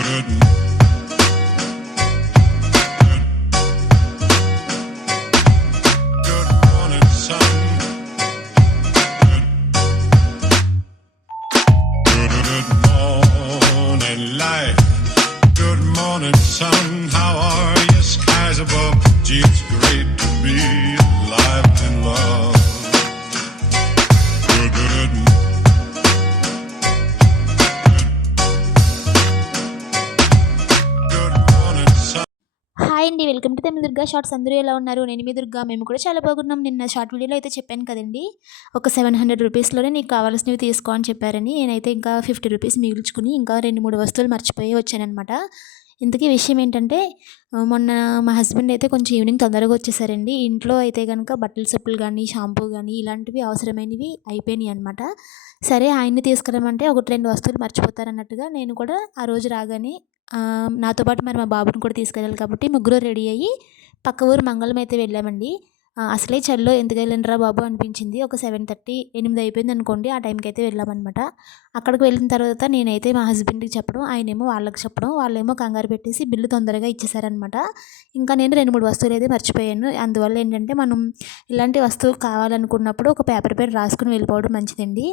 Hi అండి, welcome to మీ Durga shorts. అందరూ ఎలా ఉన్నారు? నేను మీ దుర్గా. మేము కూడా చాలా బాగున్నాం. నిన్న షార్ట్ వీడియోలో అయితే చెప్పాను కదండి, ఒక 700 రూపీస్లోనే నీకు కావాల్సినవి తీసుకో అని చెప్పారని. నేనైతే ఇంకా 50 రూపీస్ మిగిల్చుకుని ఇంకా 2-3 వస్తువులు మర్చిపోయి వచ్చానమాట. ఇంతకీ విషయం ఏంటంటే, మొన్న మా హస్బెండ్ అయితే కొంచెం ఈవినింగ్ తొందరగా వచ్చేసారండి. ఇంట్లో అయితే కనుక బట్టల సబ్బులు కానీ, షాంపూ కానీ ఇలాంటివి అవసరమైనవి అయిపోయినాయి అనమాట. సరే ఆయన్ని తీసుకురమ్మంటే 1-2 వస్తువులు మర్చిపోతారన్నట్టుగా నేను కూడా ఆ రోజు రాగానే నాతో పాటు మరి మా బాబుని కూడా తీసుకెళ్ళాలి కాబట్టి ముగ్గురు రెడీ అయ్యి పక్క ఊరు మంగళం అయితే వెళ్ళామండి. అసలే చలిలో ఎందుకు వెళ్ళండిరా బాబు అనిపించింది. ఒక 7:30, 8 అయిపోయింది అనుకోండి. ఆ టైంకి అయితే వెళ్ళామన్నమాట. అక్కడికి వెళ్ళిన తర్వాత నేనైతే మా హస్బెండ్కి చెప్పడం, ఆయనేమో వాళ్ళకి చెప్పడం, వాళ్ళేమో కంగారు పెట్టేసి బిల్లు తొందరగా ఇచ్చేసారనమాట. ఇంకా నేను 2-3 వస్తువులు అయితే మర్చిపోయాను. అందువల్ల ఏంటంటే, మనం ఇలాంటి వస్తువు కావాలనుకున్నప్పుడు ఒక పేపర్ పైన రాసుకుని వెళ్ళిపోవడం మంచిదండి.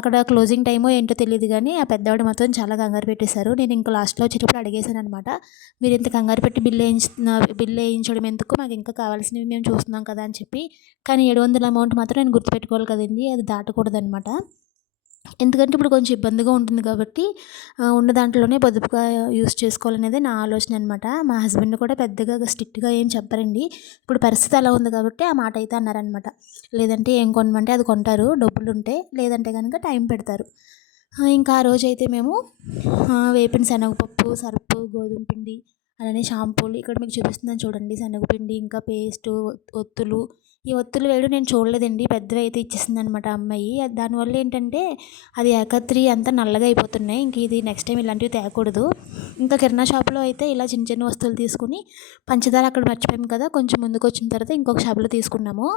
అక్కడ క్లోజింగ్ టైమో ఏంటో తెలియదు కానీ ఆ పెద్దవాడు మాత్రం చాలా కంగారు పెట్టేశారు. నేను ఇంకా లాస్ట్లో వచ్చేటప్పుడు అడిగేశాను అనమాట, మీరు ఇంత కంగారు పెట్టి బిల్లు వేయించడం ఎందుకు, మాకు ఇంకా కావాల్సినవి మేము చూస్తున్నాం కదా అని చెప్పి. కానీ 700 అమౌంట్ మాత్రం నేను గుర్తుపెట్టుకోవాలి కదండి, అది దాటకూడదనమాట. ఎందుకంటే ఇప్పుడు కొంచెం ఇబ్బందిగా ఉంటుంది కాబట్టి ఉన్న దాంట్లోనే పొదుపుగా యూస్ చేసుకోవాలనేది నా ఆలోచన అనమాట. మా హస్బెండ్ కూడా పెద్దగా స్ట్రిక్ట్గా ఏం చెప్పరండి. ఇప్పుడు పరిస్థితి అలా ఉంది కాబట్టి ఆ మాట అయితే అన్నారనమాట. లేదంటే ఏం కొనమంటే అది కొంటారు డబ్బులు ఉంటే, లేదంటే కనుక టైం పెడతారు. ఇంకా ఆ రోజైతే మేము వేపిన శనగపప్పు, సర్పు, గోధుమ పిండి, అలానే షాంపూలు, ఇక్కడ మీకు చూపిస్తున్నాను చూడండి, శనగపిండి, ఇంకా పేస్టు, ఒత్తులు. ఈ ఒత్తులు వేయడం నేను చూడలేదండి, పెద్దవి అయితే ఇచ్చేసిందనమాట అమ్మాయి. దానివల్ల ఏంటంటే అది ఏకత్రి అంతా నల్లగా అయిపోతున్నాయి. ఇంక ఇది నెక్స్ట్ టైం ఇలాంటివి తేకూడదు. ఇంకా కిరాణా షాప్లో అయితే ఇలా చిన్న చిన్న వస్తువులు తీసుకుని, పంచదార అక్కడ మర్చిపోయాము కదా, కొంచెం ముందుకు వచ్చిన తర్వాత ఇంకొక షాప్లో తీసుకున్నాము.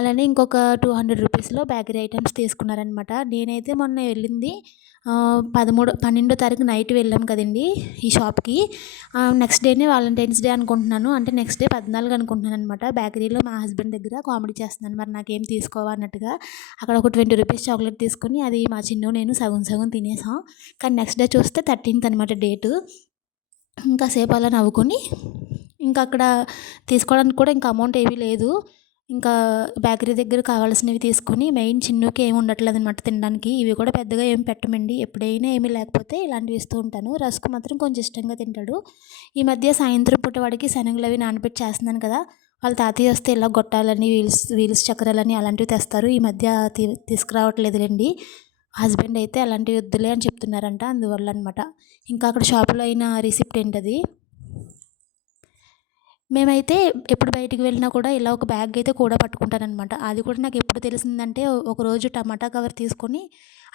అలానే ఇంకొక 200 రూపీస్లో బేకరీ ఐటమ్స్ తీసుకున్నారనమాట. నేనైతే మొన్న వెళ్ళింది 12వ తారీఖు నైట్ వెళ్ళాం కదండి ఈ షాప్కి. నెక్స్ట్ డేనే వాలంటైన్స్ డే అనుకుంటున్నాను, అంటే నెక్స్ట్ డే 14 అనుకుంటున్నాను అనమాట. బేకరీలో మా హస్బెండ్ దగ్గర కామెడీ చేస్తున్నాను, మరి నాకేం తీసుకోవా అన్నట్టుగా. అక్కడ ఒక 20 రూపీస్ చాక్లెట్ తీసుకుని అది మా చిన్ను నేను సగం సగం తినేసాం. కానీ నెక్స్ట్ డే చూస్తే 13th అనమాట డేటు. ఇంకా సేపు అలా నవ్వుకొని ఇంకా అక్కడ తీసుకోవడానికి కూడా ఇంకా అమౌంట్ ఏమీ లేదు. ఇంకా బేకరీ దగ్గర కావాల్సినవి తీసుకొని, మెయిన్ చిన్నుకి ఏమి ఉండట్లేదు అనమాట తినడానికి. ఇవి కూడా పెద్దగా ఏమి పెట్టమండి, ఎప్పుడైనా ఏమీ లేకపోతే ఇలాంటివి ఇస్తూ ఉంటాను. రస్క్ మాత్రం కొంచెం ఇష్టంగా తింటాడు. ఈ మధ్య సాయంత్రం పూట వాడికి శనగలు అవి నానబెట్టి చేస్తున్నాను కదా, వాళ్ళ తాతయ్య వస్తే ఇలా గొట్టాలని, వీల్స్ చక్రాలని అలాంటివి తెస్తారు. ఈ మధ్య తీసుకురావట్లేదులేండి. హస్బెండ్ అయితే అలాంటివి వద్దులే అని చెప్తున్నారంట, అందువల్ల అనమాట. ఇంకా అక్కడ షాపులో అయిన రిసిప్ట్ ఏంటది. మేమైతే ఎప్పుడు బయటికి వెళ్ళినా కూడా ఇలా ఒక బ్యాగ్ అయితే కూడా పట్టుకుంటానమాట. అది కూడా నాకు ఎప్పుడు తెలిసిందంటే, ఒకరోజు టమాటా కవర్ తీసుకొని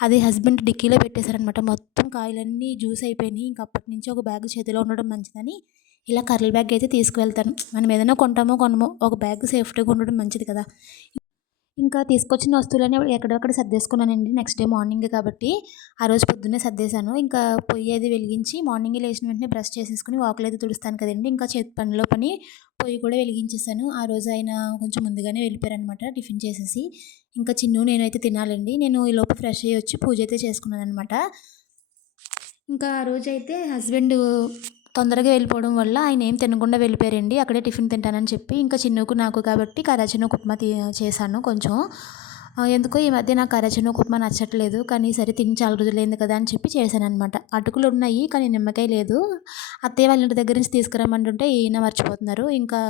అది హస్బెండ్ డిక్కీలో పెట్టేశారనమాట. మొత్తం కాయలన్నీ జ్యూస్ అయిపోయినాయి. ఇంక అప్పటి నుంచి ఒక బ్యాగ్ చేతిలో ఉండడం మంచిదని ఇలా కర్రల బ్యాగ్ అయితే తీసుకువెళ్తాను. మనం ఏదైనా కొంటామో కొనమో ఒక బ్యాగ్ సేఫ్టీగా ఉండడం మంచిది కదా. ఇంకా తీసుకొచ్చిన వస్తువులన్నీ ఎక్కడెక్కడ సర్దేసుకున్నానండి. నెక్స్ట్ డే మార్నింగ్ కాబట్టి ఆ రోజు పొద్దున్నే సర్దేశాను. ఇంకా పొయ్యి అది వెలిగించి మార్నింగే లేచిన వెంటనే బ్రష్ చేసేసుకుని వాకిలి అయితే తుడుస్తాను కదండి, ఇంకా చేతి పనిలో పని పొయ్యి కూడా వెలిగించేసాను. ఆ రోజు ఆయన కొంచెం ముందుగానే వెళ్ళిపోయారనమాట టిఫిన్ చేసేసి. ఇంకా చిన్ను నేనైతే తినాలండి. నేను ఈలోపు ఫ్రెష్ అయ్యి వచ్చి పూజ అయితే చేసుకున్నాను అనమాట. ఇంకా ఆ రోజైతే హస్బెండ్ తొందరగా వెళ్ళిపోవడం వల్ల ఆయన ఏం తినకుండా వెళ్ళిపోయారండి. అక్కడే టిఫిన్ తింటానని చెప్పి. ఇంకా చిన్నుకు నాకు కాబట్టి కరాచీనో ఉప్మా చేశాను కొంచెం. ఎందుకో ఈ మధ్య నాకు కరాచీనో ఉప్మా నచ్చట్లేదు, కానీ సరే తిని చాలా రోజులైంది కదా అని చెప్పి చేశాననమాట. అటుకులు ఉన్నాయి కానీ నిమ్మకాయ లేదు. అత్తయ్య వాళ్ళ ఇంటి దగ్గర నుంచి తీసుకురమ్మంటుంటే ఈయన మర్చిపోతున్నారు. ఇంకా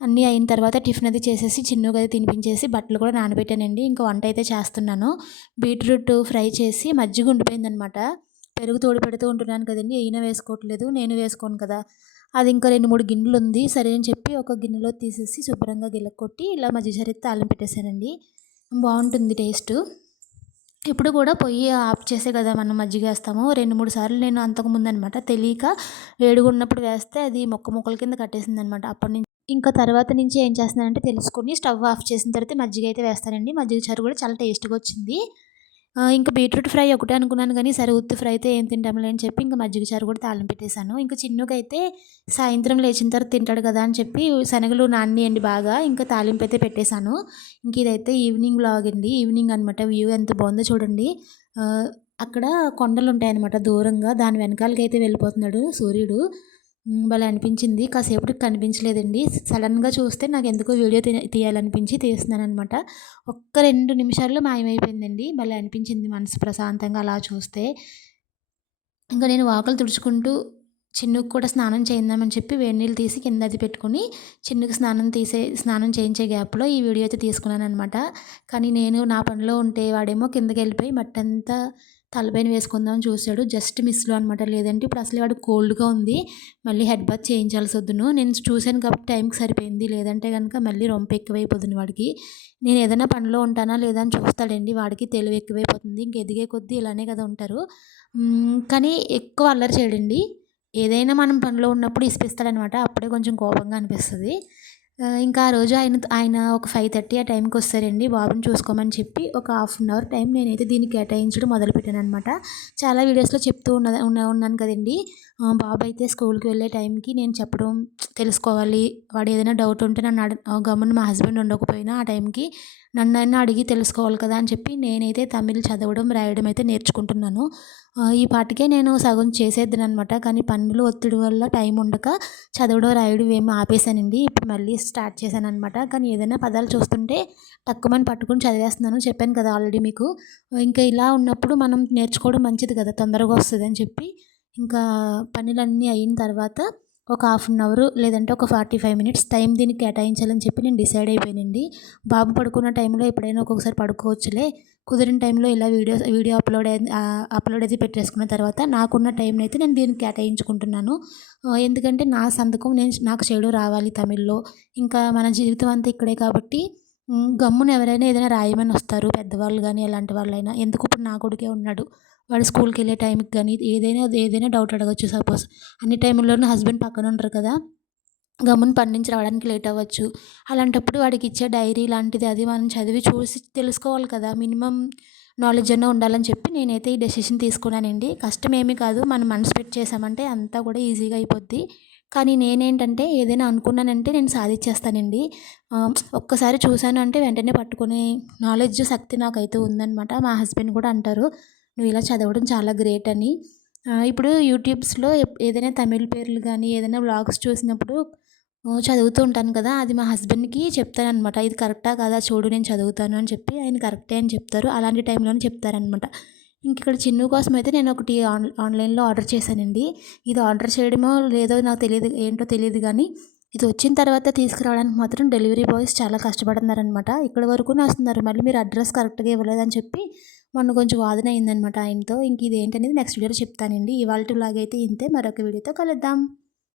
అన్నీ అయిన తర్వాత టిఫిన్ అది చేసేసి చిన్నుకు అది తినిపించేసి బట్టలు కూడా నానబెట్టానండి. ఇంకా వంట అయితే చేస్తున్నాను. బీట్రూట్ ఫ్రై చేసి మజ్జిగ ఉండిపోయిందనమాట. పెరుగు తోడు పెడుతూ ఉంటున్నాను కదండి, ఈయన వేసుకోవట్లేదు, నేను వేసుకోను కదా. అది ఇంకా 2-3 గిన్నెలు ఉంది. సరే అని చెప్పి ఒక గిన్నెలో తీసేసి శుభ్రంగా గిలక్కొట్టి ఇలా మజ్జిగ చరిత్త తాలింపు పెట్టేశానండి. బాగుంటుంది టేస్ట్. ఇప్పుడు కూడా పొయ్యి ఆఫ్ చేసే కదా మనం మజ్జిగ వేస్తాము. 2-3 సార్లు నేను అంతకుముందు అనమాట తెలియక వేడిగా ఉన్నప్పుడు వేస్తే అది మొక్కల కింద కట్టేసింది అనమాట. అప్పటి నుంచి ఇంకా తర్వాత నుంచి ఏం చేస్తున్నానంటే తెలుసుకొని స్టవ్ ఆఫ్ చేసిన తర్వాత మజ్జిగ అయితే వేస్తానండి. మజ్జిగ చారు కూడా చాలా టేస్ట్గా వచ్చింది. ఇంక బీట్రూట్ ఫ్రై ఒకటే అనుకున్నాను గానీ, సరే ఉత్తి ఫ్రై అయితే ఏం తింటాంలే అని చెప్పి ఇంక మజ్జిగ చారు కూడా తాలింపు పెట్టేసాను. ఇంక చిన్నుకైతే సాయంత్రం లేచిన తర్వాత తింటాడు కదా అని చెప్పి శనగలు నానినియండి బాగా. ఇంకా తాలింపయితే పెట్టేసాను. ఇంక ఇదైతే ఈవినింగ్ వ్లాగ్ అండి. ఈవినింగ్ అనమాట. వ్యూ ఎంత బావుందో చూడండి. ఆహ్, అక్కడ కొండలుంటాయనమాట దూరంగా. దాని వెనకాలకైతే వెళ్ళిపోతున్నాడు సూర్యుడు. భలే అనిపించింది. కాసేపటికి కనిపించలేదండి. సడెన్‌గా చూస్తే నాకెందుకో వీడియో తీయాలనిపించి తీస్తున్నాననమాట. ఒక్క 2 నిమిషాల్లో మాయమైపోయిందండి. భలే అనిపించింది మనసు ప్రశాంతంగా అలా చూస్తే. ఇంక నేను వాకిలి తుడుచుకుంటూ చిన్నుకి కూడా స్నానం చేయిందామని చెప్పి వేడి నీళ్ళు తీసి కింద అది పెట్టుకొని చిన్నుకి స్నానం చేయించే గ్యాప్‌లో ఈ వీడియో అయితే తీసుకున్నాననమాట. కానీ నేను నా పనిలో ఉంటే వాడేమో కిందకెళ్ళిపోయి మట్టంతా తలపైన వేసుకుందామని చూసాడు. జస్ట్ మిస్‌లో అనమాట. లేదంటే ఇప్పుడు అసలే వాడికి కోల్డ్‌గా ఉంది. మళ్ళీ హెడ్ బాత్ చేయించాల్సొద్దును. నేను చూసాను కాబట్టి టైంకి సరిపోయింది. లేదంటే గనుక మళ్ళీ రొంప ఎక్కువైపోతుంది వాడికి. నేను ఏదైనా పనిలో ఉంటానా లేదా అని చూస్తాడండి. వాడికి తెలివి ఎక్కువైపోతుంది. ఇంక ఎదిగే కొద్దీ ఇలానే కదా ఉంటారు. కానీ ఎక్కువ అల్లరి చేయడండి. ఏదైనా మనం పనిలో ఉన్నప్పుడు ఇసిపిస్తాడనమాట. అప్పుడే కొంచెం కోపంగా అనిపిస్తది. ఇంకా ఆ రోజు ఆయన ఒక 5:30 ఆ టైంకొచ్చారండి బాబుని చూసుకోమని చెప్పి. ఒక హాఫ్ అన్ అవర్ టైం నేనైతే దీనికి కేటాయించడం మొదలుపెట్టాననమాట. చాలా వీడియోస్‌లో చెప్తూ ఉన్నాను కదండీ! బాబు అయితే స్కూల్‌కి వెళ్ళే టైంకి నేను చెప్పడం తెలుసుకోవాలి. వాడు ఏదైనా డౌట్ ఉంటే గమ్మున మా హస్బెండ్ ఉండకపోయినా ఆ టైంకి నన్నైనా అడిగి తెలుసుకోవాలి కదా అని చెప్పి నేనైతే తమిళ్ చదవడం, రాయడం అయితే నేర్చుకుంటున్నాను. ఈ పాటికే నేను సగం చేసేద్దుననమాట. కానీ పనులు ఒత్తిడి వల్ల టైం ఉండక చదవడం, రాయడం ఏమో ఆపేసానండి. ఇప్పుడు మళ్ళీ స్టార్ట్ చేశాననమాట. కానీ ఏదైనా పదాలు చూస్తుంటే టక్కుమని పట్టుకొని చదివేస్తున్నాను. చెప్పాను కదా ఆల్రెడీ మీకు. ఇంకా ఇలా ఉన్నప్పుడు మనం నేర్చుకోవడం మంచిది కదా! తొందరగా వస్తదని చెప్పి ఇంకా పనులన్నీ అయిన తర్వాత ఒక హాఫ్ అన్ అవర్ లేదంటే ఒక 45 మినిట్స్ టైం దీనికి కేటాయించాలని చెప్పి నేను డిసైడ్ అయిపోయానండి. బాబు పడుకున్న టైంలో ఎప్పుడైనా ఒక్కొక్కసారి పడుకోవచ్చులే. కుదిరిన టైంలో ఇలా వీడియో అప్లోడ్ అయితే పెట్టేసుకున్న తర్వాత నాకున్న టైంనైతే నేను దీనికి కేటాయించుకుంటున్నాను. ఎందుకంటే నా సంతకం నాకు చేయడం రావాలి తమిళ్‌లో. ఇంకా మన జీవితం అంతా ఇక్కడే కాబట్టి గమ్మున ఎవరైనా ఏదైనా రాయమని వస్తారు పెద్దవాళ్ళు గానీ, ఎలాంటి వాళ్ళైనా. ఎందుకు ఇప్పుడు నా కొడుకే ఉన్నాడు. వాడు స్కూల్‌కెళ్ళే టైంకి గానీ ఏదైనా డౌట్ అడగొచ్చు సపోజ్. అన్ని టైముల్లోనూ హస్బెండ్ పక్కన ఉండరు కదా! గమ్మున పని నుంచి రావడానికి లేట్ అవ్వచ్చు. అలాంటప్పుడు వాడికిచ్చే డైరీ లాంటిది అది మనం చదివి చూసి తెలుసుకోవాలి కదా! మినిమమ్ నాలెడ్జ్ అన్నా ఉండాలని చెప్పి నేనైతే ఈ డెసిషన్ తీసుకున్నానండి. కష్టమేమీ కాదు. మనం మనసు పెట్టి చేశామంటే అంతా కూడా ఈజీగా అయిపోద్ది. కానీ నేనేంటంటే ఏదైనా అనుకున్నానంటే నేను సాధిచ్చేస్తానండి. ఒక్కసారి చూశాను అంటే వెంటనే పట్టుకునే నాలెడ్జ్ శక్తి నాకైతే ఉందనమాట. మా హస్బెండ్ కూడా అంటారు, "నువ్వు ఇలా చదవడం చాలా గ్రేట్" అని. ఇప్పుడు యూట్యూబ్స్‌లో ఏదైనా తమిళ్ పేర్లు గానీ, ఏదైనా వ్లాగ్స్ చూసినప్పుడు చదువుతూ ఉంటాను కదా! అది మా హస్బెండ్‌కి చెప్తాననమాట. ఇది కరెక్టా కాదా చూడు నేను చదువుతాను అని చెప్పి ఆయన కరెక్టే అని చెప్తారు. అలాంటి టైంలోనే చెప్తారనమాట. ఇంకిక్కడ చిన్ను కోసమైతే నేను ఒకటి ఆన్‌లైన్‌లో ఆర్డర్ చేశానండి. ఇది ఆర్డర్ చేయడమో లేదో నాకు తెలీదు. ఏంటో తెలీదు గానీ, ఇది వచ్చిన తర్వాత తీసుకురావడానికి మాత్రం డెలివరీ బాయ్స్ చాలా కష్టపడుతున్నారనమాట. ఇక్కడి వరకునే వస్తున్నారు. మళ్ళీ మీరు అడ్రస్ కరెక్ట్‌గా ఇవ్వలేదని చెప్పి మొన్న కొంచెం వాదన అయిందనమాట ఆయనతో. ఇంక ఇదేంటనేది నెక్స్ట్ వీడియోలో చెప్తానండి. ఇవాల్టి వ్లాగ్ అయితే ఇంతే. మరొక వీడియోతో కలుద్దాం.